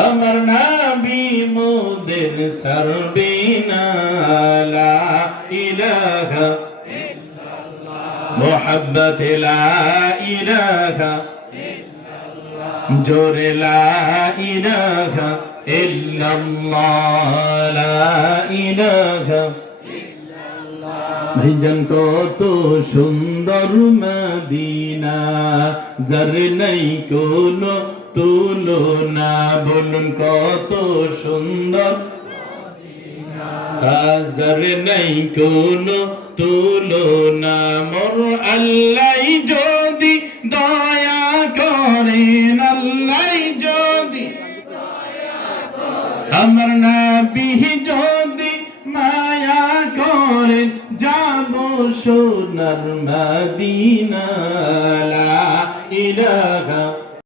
আমার নবী মোদের সরবিনা লা ইলাহা মোহাব্বত লা ইলাহা জোরে লা ইলাহা ইল্লাল্লাহ লা ইলাহা ভাইজান কত সুন্দর মদিনা যার নাই কোনো তুলনা বলুন কত সুন্দর যার নাই কোনো তুলনা মোর আল্লাহ যদি দয়া করেন আল্লাহ যদি আমার নবী যদি মায়া করেন যাব সোনার মদিনা লা ইলাহা